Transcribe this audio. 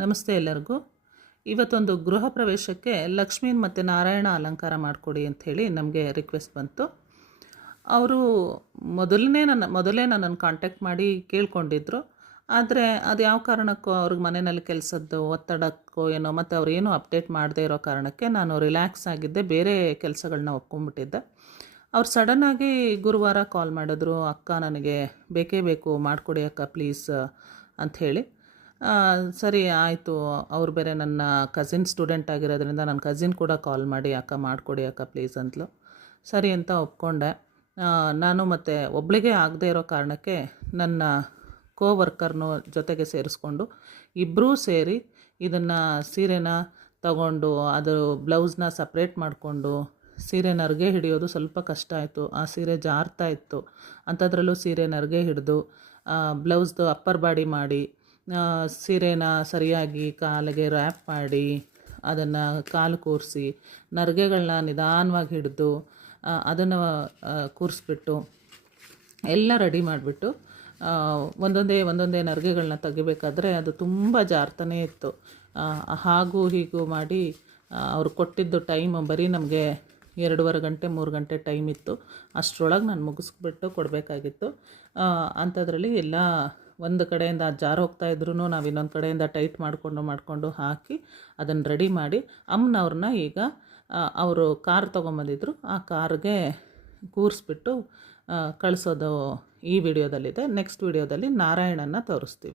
ನಮಸ್ತೆ ಎಲ್ಲರಿಗೂ. ಇವತ್ತೊಂದು ಗೃಹ ಪ್ರವೇಶಕ್ಕೆ ಲಕ್ಷ್ಮೀನ್ ಮತ್ತು ನಾರಾಯಣ ಅಲಂಕಾರ ಮಾಡಿಕೊಡಿ ಅಂಥೇಳಿ ನಮಗೆ ರಿಕ್ವೆಸ್ಟ್ ಬಂತು. ಅವರು ಮೊದಲೇ ನನ್ನನ್ನು ಕಾಂಟ್ಯಾಕ್ಟ್ ಮಾಡಿ ಕೇಳ್ಕೊಂಡಿದ್ರು. ಆದರೆ ಅದು ಯಾವ ಕಾರಣಕ್ಕೋ ಅವ್ರಿಗೆ ಮನೆಯಲ್ಲಿ ಕೆಲಸದ್ದು ಒತ್ತಡಕ್ಕೋ ಏನೋ, ಮತ್ತು ಅವ್ರು ಏನೂ ಅಪ್ಡೇಟ್ ಮಾಡದೇ ಇರೋ ಕಾರಣಕ್ಕೆ ನಾನು ರಿಲ್ಯಾಕ್ಸ್ ಆಗಿದ್ದೆ, ಬೇರೆ ಕೆಲಸಗಳನ್ನ ಒಪ್ಕೊಂಡ್ಬಿಟ್ಟಿದ್ದೆ. ಅವ್ರು ಸಡನ್ನಾಗಿ ಗುರುವಾರ ಕಾಲ್ ಮಾಡಿದ್ರು, ಅಕ್ಕ ನನಗೆ ಬೇಕೇ ಬೇಕು, ಮಾಡಿಕೊಡಿ ಅಕ್ಕ ಪ್ಲೀಸ್ ಅಂಥೇಳಿ. ಸರಿ ಆಯಿತು. ಅವ್ರು ಬೇರೆ ನನ್ನ ಕಸಿನ್ ಸ್ಟೂಡೆಂಟ್ ಆಗಿರೋದ್ರಿಂದ ನನ್ನ ಕಸಿನ್ ಕೂಡ ಕಾಲ್ ಮಾಡಿ ಅಕ್ಕ ಮಾಡಿಕೊಡಿ ಅಕ್ಕ ಪ್ಲೀಸ್ ಅಂತಲು. ಸರಿ ಅಂತ ಒಪ್ಕೊಂಡೆ. ನಾನು ಮತ್ತು ಒಬ್ಬಳಿಗೆ ಆಗದೇ ಇರೋ ಕಾರಣಕ್ಕೆ ನನ್ನ ವರ್ಕರ್ನೂ ಜೊತೆಗೆ ಸೇರಿಸ್ಕೊಂಡು ಇಬ್ಬರೂ ಸೇರಿ ಇದನ್ನು ಸೀರೆನ ತಗೊಂಡು ಅದು ಬ್ಲೌಸ್ನ ಸಪ್ರೇಟ್ ಮಾಡಿಕೊಂಡು ಸೀರೆ ನರಿಗೆ ಹಿಡಿಯೋದು ಸ್ವಲ್ಪ ಕಷ್ಟ ಆಯಿತು. ಆ ಸೀರೆ ಜಾರ್ತಾ ಇತ್ತು. ಅಂಥದ್ರಲ್ಲೂ ಸೀರೆ ನರಿಗೆ ಹಿಡಿದು ಬ್ಲೌಸ್ದು ಅಪ್ಪರ್ ಬಾಡಿ ಮಾಡಿ ಸೀರೆನ ಸರಿಯಾಗಿ ಕಾಲಿಗೆ ರ್ಯಾಪ್ ಮಾಡಿ ಅದನ್ನು ಕಾಲು ಕೂರಿಸಿ ನರಿಗೆಗಳನ್ನ ನಿಧಾನವಾಗಿ ಹಿಡಿದು ಅದನ್ನು ಕೂರಿಸ್ಬಿಟ್ಟು ಎಲ್ಲ ರೆಡಿ ಮಾಡಿಬಿಟ್ಟು ಒಂದೊಂದೇ ನರಿಗೆಗಳನ್ನ ತೆಗಿಬೇಕಾದ್ರೆ ಅದು ತುಂಬ ಜಾರ್ತಾನೇ ಇತ್ತು. ಹಾಗೂ ಹೀಗೂ ಮಾಡಿ ಅವ್ರು ಕೊಟ್ಟಿದ್ದು ಟೈಮ್ ಬರೀ ನಮಗೆ 2.5 ಗಂಟೆ 3 ಗಂಟೆ ಟೈಮ್ ಇತ್ತು. ಅಷ್ಟರೊಳಗೆ ನಾನು ಮುಗಿಸ್ಬಿಟ್ಟು ಕೊಡಬೇಕಾಗಿತ್ತು. ಅಂಥದ್ರಲ್ಲಿ ಎಲ್ಲ ಒಂದು ಕಡೆಯಿಂದ ಜಾರು ಹೋಗ್ತಾಯಿದ್ರು, ನಾವು ಇನ್ನೊಂದು ಕಡೆಯಿಂದ ಟೈಟ್ ಮಾಡಿಕೊಂಡು ಹಾಕಿ ಅದನ್ನು ರೆಡಿ ಮಾಡಿ ಅಮ್ಮನವ್ರನ್ನ ಈಗ ಅವರು ಕಾರ್ ತೊಗೊಂಬಂದಿದ್ರು, ಆ ಕಾರ್ಗೆ ಕೂರಿಸ್ಬಿಟ್ಟು ಕಳಿಸೋದು ಈ ವಿಡಿಯೋದಲ್ಲಿದೆ. ನೆಕ್ಸ್ಟ್ ವಿಡಿಯೋದಲ್ಲಿ ನಾರಾಯಣನ ತೋರಿಸ್ತೀವಿ.